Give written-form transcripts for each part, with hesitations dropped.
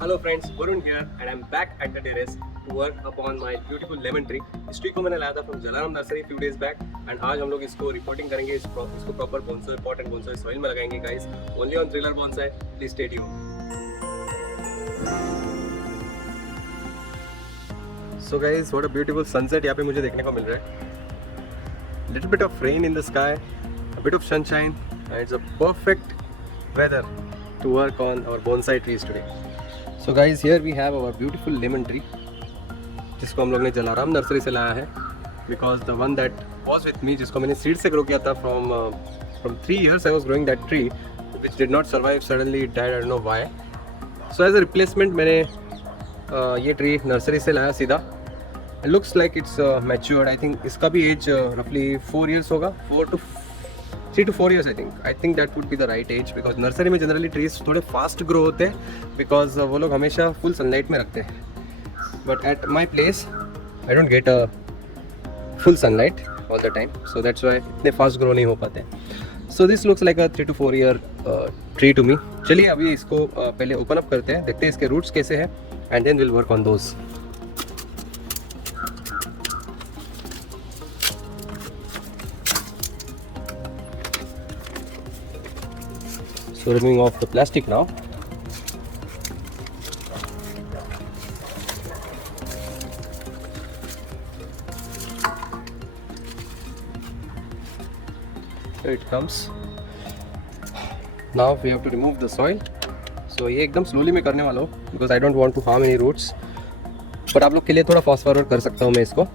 Hello friends, Varun here and I'm back at the terrace to work upon my beautiful lemon tree. इस tree को मैंने लाया था from Jalaram nursery few days back and आज हम लोग इसको रिपोर्टिंग करेंगे, इसको proper bonsai pot and bonsai soil में लगाएंगे guys. Only on thriller bonsai. Please stay tuned. So guys, what a beautiful sunset यहाँ पे मुझे देखने को मिल रहा है. Little bit of rain in the sky, a bit of sunshine and it's a perfect weather to work on our bonsai trees today. So guys, here we have our beautiful lemon tree जिसको हम लोग ने Jalaram nursery से लाया है. Because the one that was with me, जिसको मैंने seed से ग्रो किया था from 3 years I was growing that tree which did not survive, suddenly it died, I don't know why. So as a replacement मैंने ये tree nursery से लाया सीधा. It looks like it's matured. I think इसका भी as roughly 4 years होगा, 3 to 4 years I think. I think that would be the right age because nursery में generally trees थोड़े फास्ट ग्रो होते हैं because वो लोग हमेशा फुल सनलाइट में रखते हैं. But at my place I don't get a full sunlight all the time, so that's why इतने फास्ट ग्रो नहीं हो पाते. So this looks like a 3 to 4 year tree to me. चलिए अभी इसको पहले ओपन अप करते हैं, देखते हैं इसके रूट्स कैसे हैं and then we'll work on those. So removing off the plastic now. Here it comes. Now we have to remove the soil. So ये एकदम slowly मैं करने वाला हूँ because I don't want to harm any roots. But आप लोग के लिए थोड़ा fast forward कर सकता हूँ मैं इसको.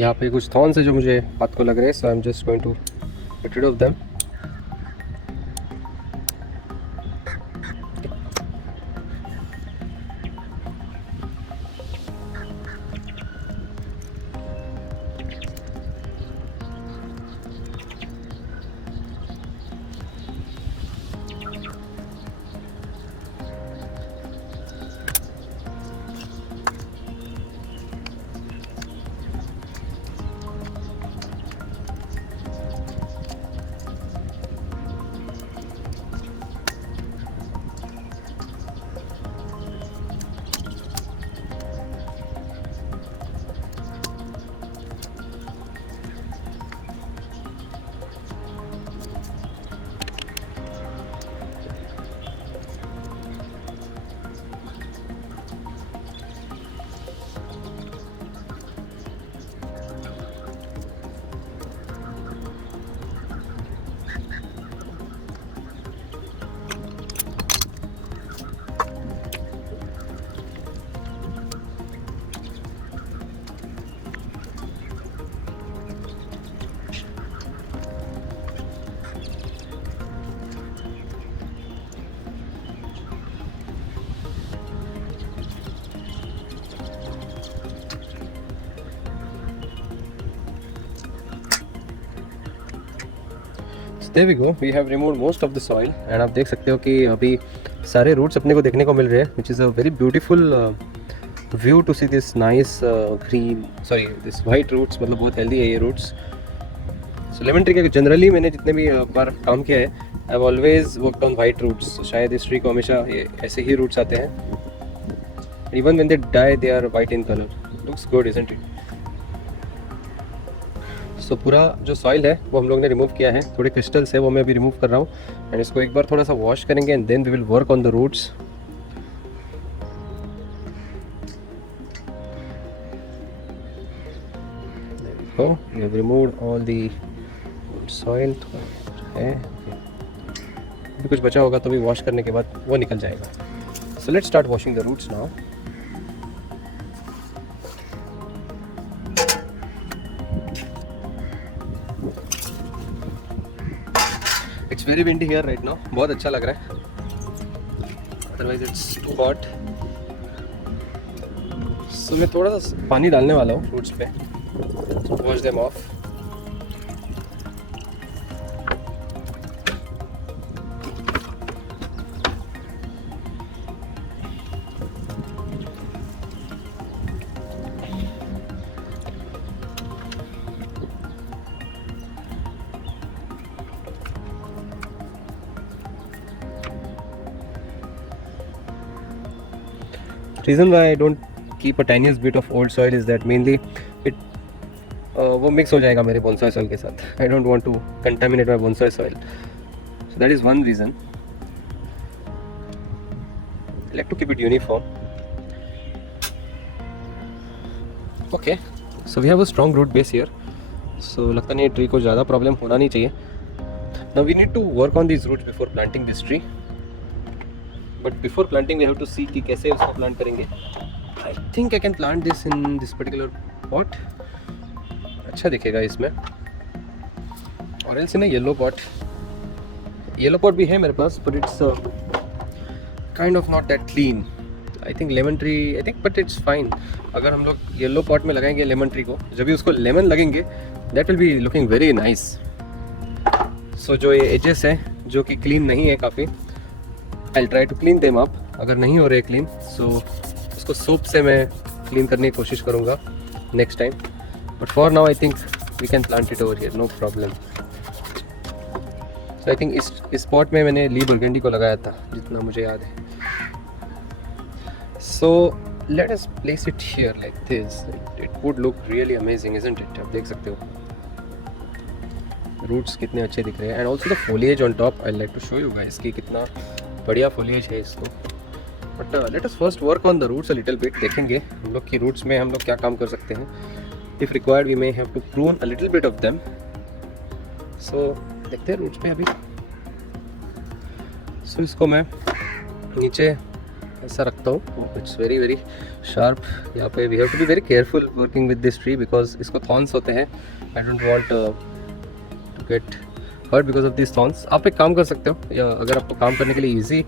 यहाँ पे कुछ थॉर्न्स है जो मुझे हाथ को लग रहे हैं, so I'm just going to get rid of them. there we go, we have removed most of the soil and आप देख सकते हो कि अभी सारे roots अपने को देखने को मिल रहे हैं, which is a very beautiful view to see this nice this white roots, मतलब बहुत healthy है ये roots. So lemon tree के generally मैंने जितने भी बार काम किया है, I've always worked on white roots. So शायद इस tree को हमेशा ऐसे ही roots आते हैं. Even when they die, they are white in color. Looks good, isn't it? So पूरा जो सॉइल है वो हम लोग ने रिमूव किया है, थोड़े क्रिस्टल्स है वो मैं अभी रिमूव कर रहा हूँ एंड इसको एक बार थोड़ा सा वॉश करेंगे and then we will work on the roots. We have removed all the soil है, अभी कुछ बचा होगा तो भी वॉश करने के बाद वो निकल जाएगा. So let's start washing the roots now. It's very windy here right now. बहुत अच्छा लग रहा है. Otherwise it's too hot. So मैं थोड़ा सा पानी डालने वाला हूँ रूट्स पे. Wash them off. Reason why I don't keep a tiniest bit of old soil is that mainly it वो मिक्स हो जाएगा मेरे बोनसाई सॉइल के साथ. I don't want to contaminate my bonsai soil. So that is one reason. I like to keep it uniform. Okay, so we have a strong root base here. So लगता नहीं tree को ज़्यादा problem होना नहीं चाहिए. Now we need to work on these roots before planting this tree. But before planting we have to see कि कैसे उसको plant करेंगे. I think I can plant this in this particular pot. अच्छा दिखेगा इसमें. और else in a yellow pot. Yellow pot भी है मेरे पास, but it's kind of not that clean. I think lemon tree, I think, but it's fine. अगर हम लोग yellow pot में लगाएंगे lemon tree को, जब भी उसको lemon लगेंगे, that will be looking very nice. So जो ये edges हैं, जो कि clean नहीं है काफ़ी, I'll try to clean them up. अगर नहीं हो रहे clean, so उसको soap से मैं clean करने की कोशिश करूँगा next time. But for now I think we can plant it over here, no problem. So I think इस pot में मैंने ली burgundy को लगाया था, जितना मुझे याद है. So let us place it here like this. It would look really amazing, isn't it? आप देख सकते हो roots कितने अच्छे दिख रहे हैं, and also the foliage on top. I'd like to show you guys कि कितना बढ़िया foliage है इसको. But let us first work on the roots a little bit. देखेंगे हम लोग की roots में हम लोग क्या काम कर सकते हैं. If required, we may have to prune a little bit of them. So देखते हैं roots पे अभी. So इसको मैं नीचे ऐसा रखता हूँ. It's very very sharp. यहाँ पे we have to be very careful working with this tree because इसको thorns होते हैं. I don't want to get hurt because of these thorns. आप एक काम कर सकते हो, या अगर आपको काम करने के लिए easy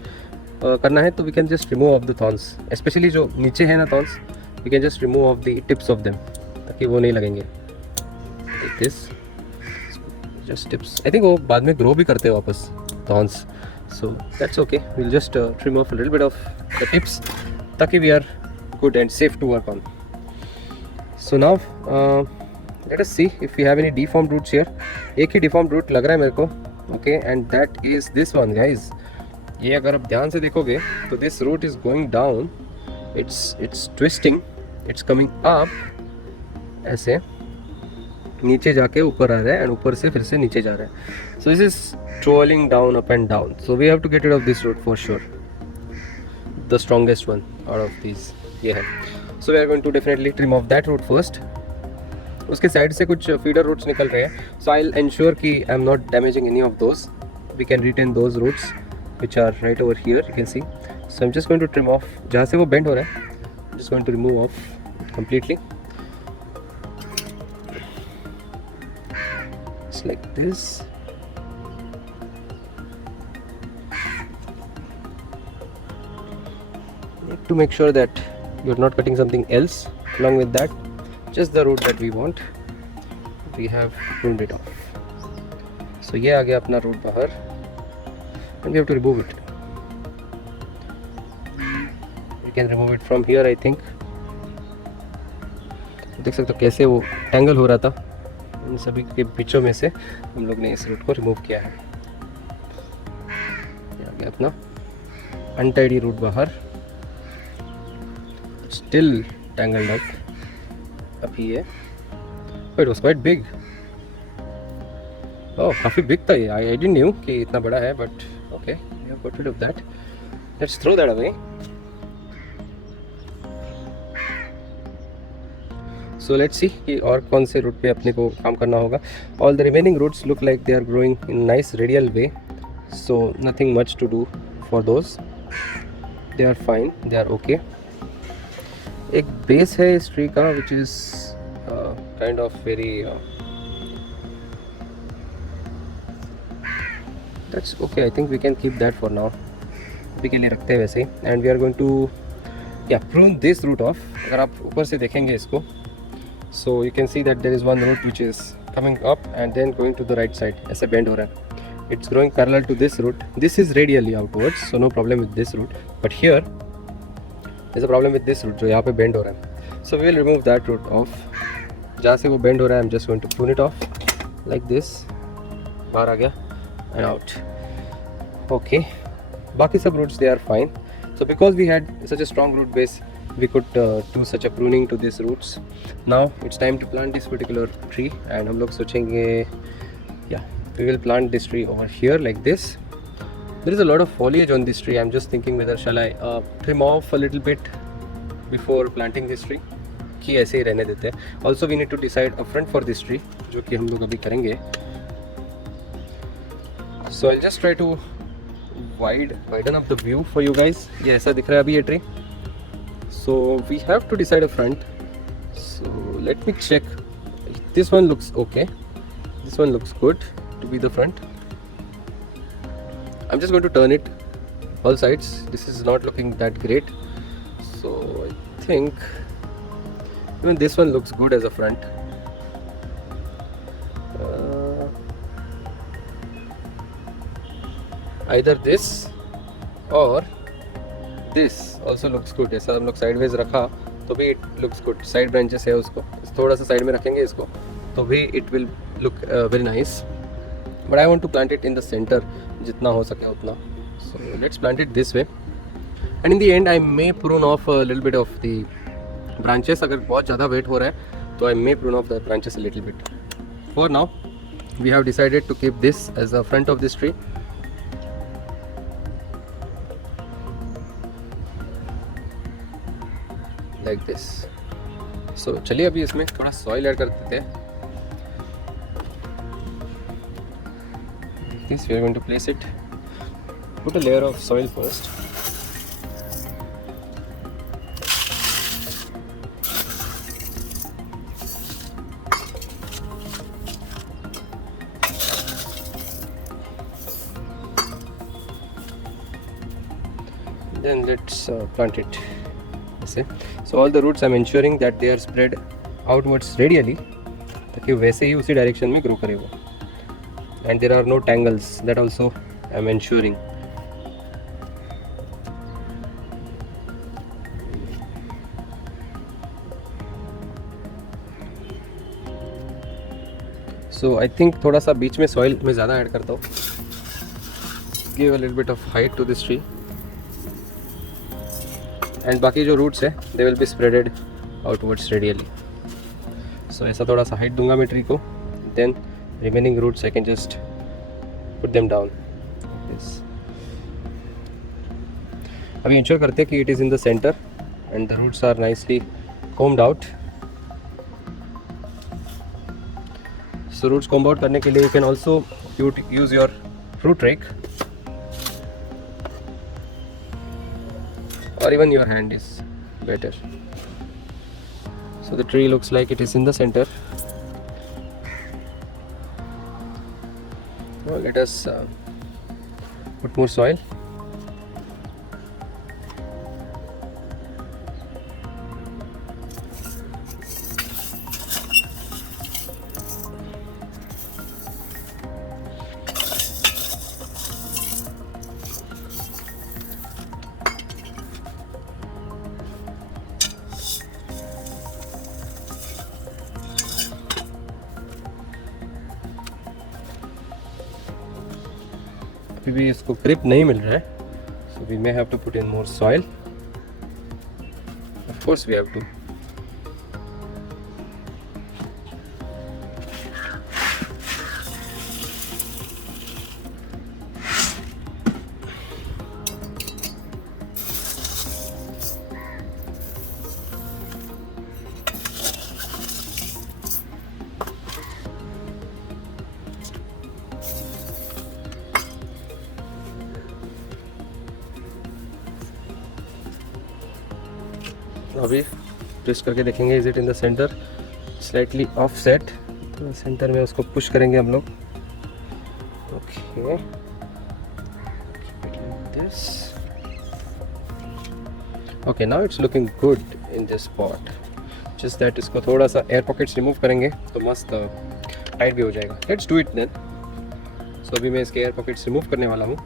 करना है तो we can just remove off the thorns. Especially जो नीचे है ना thorns, we can just remove off the tips of them ताकि वो नहीं लगेंगे. Like this, just tips. I think वो बाद में grow भी करते हैं वापस thorns. So that's okay. We'll just trim off a little bit of the tips ताकि we are good and safe to work on. So now let us see if we have any deformed roots here. एक ही deformed root लग रहा है मेरे को. Okay, and that is this one, guys. ये अगर आप ध्यान से देखोगे तो this root is going down. It's twisting. It's coming up. ऐसे नीचे जाके ऊपर आ रहा है and ऊपर से फिर से नीचे जा रहा है. So this is trolling down, up and down. So we have to get rid of this root for sure. The strongest one out of these ये है. So we are going to definitely trim off that root first. उसके side से कुछ feeder roots निकल रहे हैं. So I'll ensure कि I'm not damaging any of those. We can retain those roots which are right over here. You can see. So I'm just going to trim off जहाँ से वो bend हो रहा है. I'm just going to remove off completely. Just like this. Need to make sure that you're not cutting something else along with that. Just the root that we want, we have pruned it off. सो ये आ गया अपना root बाहर and we have to remove it. We can remove it from here I think. देख सकते हो कैसे वो tangle हो रहा था. इन सभी के बीचों में से हम लोग ने इस रूट को रिमूव किया है. ये आ गया अपना अनटाइडी रूट बाहर. Still tangled up. अभी ये इट वाज क्वाइट बिग. ओह काफ़ी बिग था ये. आई डिडंट न्यू कि इतना बड़ा है but okay we have got rid of that. Let's throw that away. So let's see कि और कौन से रूट पे अपने को काम करना होगा. All the remaining roots look like they are growing in nice radial way. So nothing much to do for those. They are fine. They are okay. एक बेस है इस ट्री का which is kind of very that's okay. I think we can keep that for now. अभी के लिए रखते हैं वैसे ही. And we are going to prune this root off. अगर आप ऊपर से देखेंगे इसको so you can see that there is one root which is coming up and then going to the right side. ऐसे bend हो रहा है. It's growing parallel to this root. This is radially outwards so no problem with this root. But here there's a problem with this root जो यहाँ पे bend हो रहा है. So we will remove that root off. जहाँ से वो bend हो रहा है I'm just going to prune it off like this. बाहर आ गया and out. Okay. बाकी सब roots they are fine. So because we had such a strong root base, we could do such a pruning to these roots. Now it's time to plant this particular tree and हम लोग सोचेंगे we will plant this tree over here like this. There is a lot of foliage on this tree. I'm just thinking whether shall I trim off a little bit before planting this tree कि ऐसे ही रहने देते हैं. Also we need to decide a front for this tree जो कि हम लोग अभी करेंगे. So I'll just try to widen up the view for you guys. ये ऐसा दिख रहा है अभी ये tree. So we have to decide a front. So let me check. This one looks okay. This one looks good to be the front. I'm just going to turn it all sides. This is not looking that great. So I think even this one looks good as a front. Either this or this also looks good. ऐसा हम लोग sideways रखा तो भी it looks good. Side branches है उसको थोड़ा सा side में रखेंगे इसको तो भी it will look very nice. But I want to plant it in the center जितना हो सके उतना. So let's plant it this way. And in the end I may prune off a little bit of the branches. अगर बहुत ज़्यादा weight हो रहा है तो I may prune off the branches a little bit. For now we have decided to keep this as the front of this tree. Like this. So चलिए अभी इसमें थोड़ा सॉइल ऐड कर देते हैं. This we are going to place it. Put a layer of soil first. Then let's plant it. So all the roots I'm ensuring that they are spread outwards radially ताकि वैसे ही उसी direction में grow करे वो. And there are no tangles. That also I'm ensuring. So I think थोड़ा सा बीच में soil में ज़्यादा ऐड करता हूँ. Give a little bit of height to this tree. And बाकी जो रूट्स है they will be spreaded outwards radially. So ऐसा थोड़ा सा हाइट दूंगा मैं ट्री को. Then remaining roots I can just put them down. अभी इंश्योर करते हैं कि it is in the centre and the roots are nicely combed out. So roots comb out करने के लिए you can also use your fruit rake or even your hand is better. So the tree looks like it is in the center. Now let us put more soil. अभी भी इसको grip नहीं मिल रहा है, so we may have to put in more soil. Of course we have to. अभी twist करके देखेंगे, is it in the centre, slightly of set, तो सेंटर में उसको पुश करेंगे हम लोग. Okay, this. Okay, now it's looking good in this spot. Just that इसको थोड़ा सा एयर पॉकेट्स रिमूव करेंगे तो मस्त टाइट भी हो जाएगा. Let's do it then. So अभी मैं इसके एयर पॉकेट्स रिमूव करने वाला हूँ.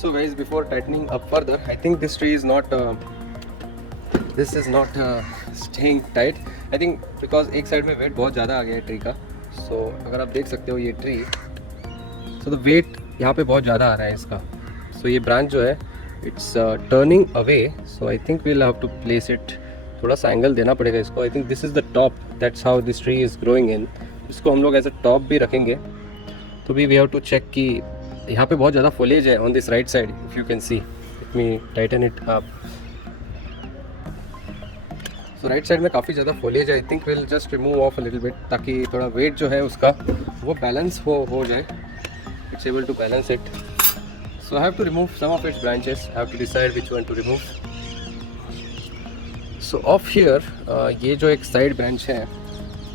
So guys, before tightening up further, I think this tree is not staying tight. I think because एक साइड में वेट बहुत ज़्यादा आ गया है ट्री का. So अगर आप देख सकते हो ये ट्री, so the weight यहाँ पे बहुत ज़्यादा आ रहा है इसका. So ये ब्रांच जो है it's turning away. So I think we'll have to place it, थोड़ा सा एंगल देना पड़ेगा इसको. I think this is the top. That's how this tree is growing in. इसको हम लोग एज अ टॉप भी रखेंगे. तो भी we have to check कि यहाँ पे बहुत ज़्यादा foliage है on this right side. If you can see, let me tighten it up. So right side में काफ़ी ज़्यादा foliage है. I think we'll just remove off a little bit ताकि थोड़ा weight जो है उसका वो balance हो जाए. It's able to balance it. So I have to remove some of its branches. I have to decide which one to remove. So off here, ये जो एक side branch है,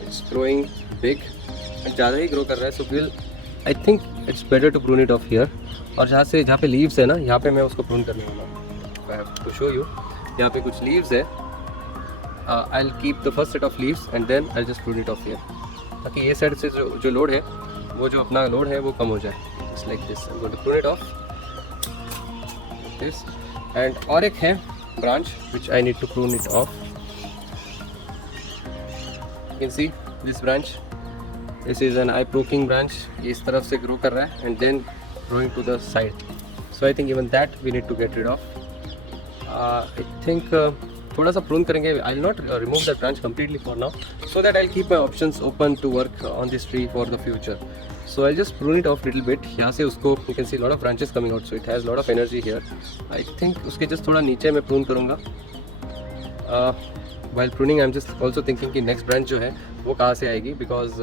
it's growing big. ज़्यादा ही grow कर रहा है. So we'll, I think it's better to prune it off here. और जहाँ पे leaves है ना, यहाँ पे मैं उसको prune करने वाला हूँ. I have to show you. यहाँ पे कुछ leaves है. I'll keep the first set of leaves and then I'll just prune it off here. ताकि ये साइड से जो लोड है, वो जो अपना लोड है वो कम हो जाए. Just like this. I'm going to prune it off. Like this. And और एक है branch which I need to prune it off. You can see this branch. This is an eye poking branch. ये इस तरफ से grow कर रहा है and then growing to the side. So I think even that we need to get rid of. I think थोड़ा सा prune करेंगे. I'll not remove that branch completely for now, so that I'll keep my options open to work on this tree for the future. So I'll just prune it off little bit. यहाँ से उसको you can see lot of branches coming out, so it has lot of energy here. I think उसके just थोड़ा नीचे मैं prune करूँगा. While pruning, I'm just also thinking कि next branch जो है वो कहाँ से आएगी, because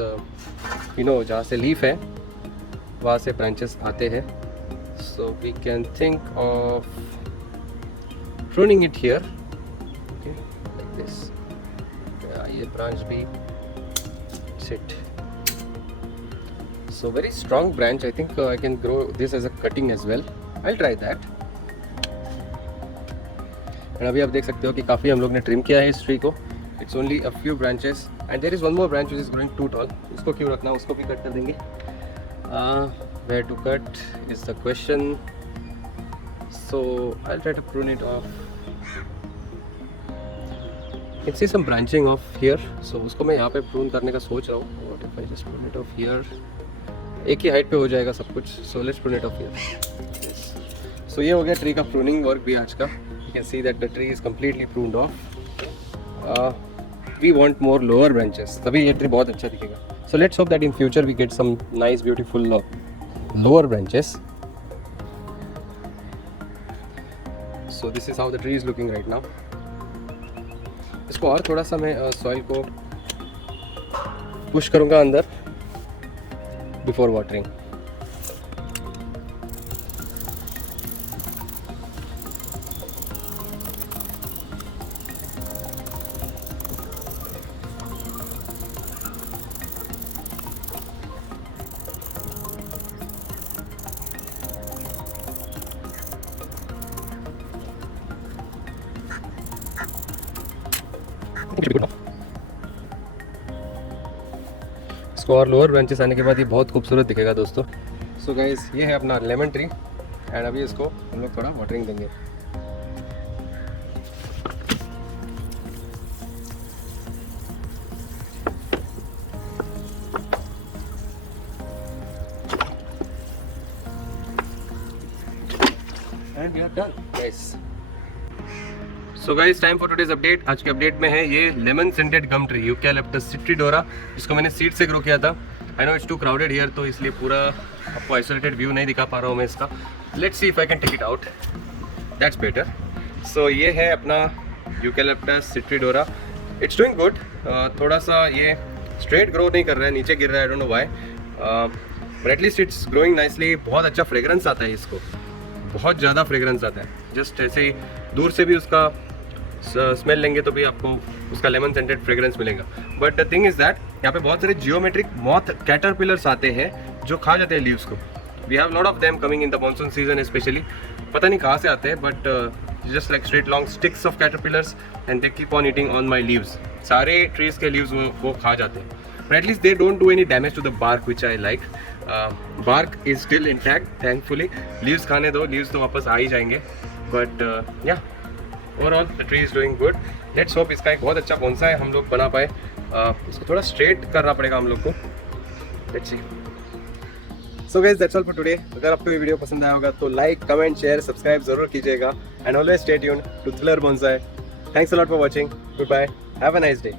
you know जहाँ से leaf है वहाँ से branches आते हैं. So we can think of pruning it here. Okay, like this. ये branch भी sit. So very strong branch. I think I can grow this as a cutting as well. I'll try that. And अभी आप देख सकते हो कि काफ़ी हम लोग ने ट्रिम किया है इस ट्री को. It's only a few branches and there is one more branch which is growing too tall. उसको क्यों रखना, उसको भी कट कर देंगे. Where to cut is the question. So I'll try to prune it off. You can see some branching off here. So उसको मैं यहाँ पे prune करने का सोच रहा हूँ. What if I just prune it off here? एक ही हाइट पे हो जाएगा सब कुछ. So let's prune it off here. Yes. So ये हो गया ट्री का pruning वर्क भी आज का. You can see that the tree is completely pruned off. We want more lower branches, तभी ये ट्री बहुत अच्छा दिखेगा. So let's hope that in future we get some nice beautiful lower branches. So this is how the tree is looking right now. इसको और थोड़ा सा मैं सॉइल को पुश करूँगा अंदर बिफोर वाटरिंग. इसको और लोअर ब्रांचेस आने के बाद ये बहुत खूबसूरत दिखेगा दोस्तों. सो गाइस, ये है अपना लेमन ट्री एंड अभी इसको हम लोग थोड़ा वाटरिंग देंगे. And we are done guys. So guys, time for today's update. आज के अपडेट में है ये lemon scented gum tree eucalyptus citriodora, जिसको मैंने सीड से ग्रो किया था. I know it's too crowded here, तो इसलिए पूरा आपको आइसोलेटेड व्यू नहीं दिखा पा रहा हूँ मैं इसका. Let's see if I can take it out, that's better. So ये है अपना eucalyptus citriodora. It's doing good. थोड़ा सा ये स्ट्रेट ग्रो नहीं कर रहा है, नीचे गिर रहा है, I don't know why, but at least it's growing nicely. बहुत अच्छा फ्रेग्रेंस आता है इसको, बहुत ज़्यादा फ्रेग्रेंस आता है. जस्ट ऐसे ही दूर से भी उसका स्मेल लेंगे तो भी आपको उसका लेमन सेंटेड फ्रेग्रेंस मिलेगा. But the thing is that यहाँ पे बहुत सारे जियोमेट्रिक मॉथ कैटरपिलर्स आते हैं जो खा जाते हैं लीव्स को. We have lot of them coming in the monsoon season specially. पता नहीं कहाँ से आते हैं, but just like straight long sticks of caterpillars and they keep on eating on my leaves. सारे ट्रीज के लीव्स वो खा जाते हैं. But at least they don't do any damage to the bark which I like. Bark is still intact thankfully. Leaves खाने दो, leaves तो वापस आ ही जाएंगे. बट या overall the tree is doing good. Let's hope इसका एक बहुत अच्छा बोनसाई हम लोग बना पाए. इसको थोड़ा स्ट्रेट करना पड़ेगा हम लोग को. Let's see. So guys, that's all for today. अगर आपको ये वीडियो पसंद आया होगा तो लाइक, कमेंट, शेयर, सब्सक्राइब जरूर कीजिएगा. And always stay tuned to Thriller Bonsai. Thanks a lot for watching. Good bye. Have a nice day.